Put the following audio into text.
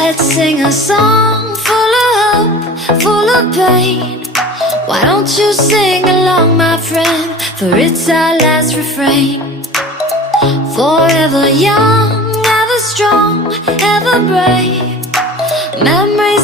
Let's sing a song full of hope, full of pain. Why don't you sing along, my friend, for it's our last refrain. Forever young, ever strong, ever brave. Memories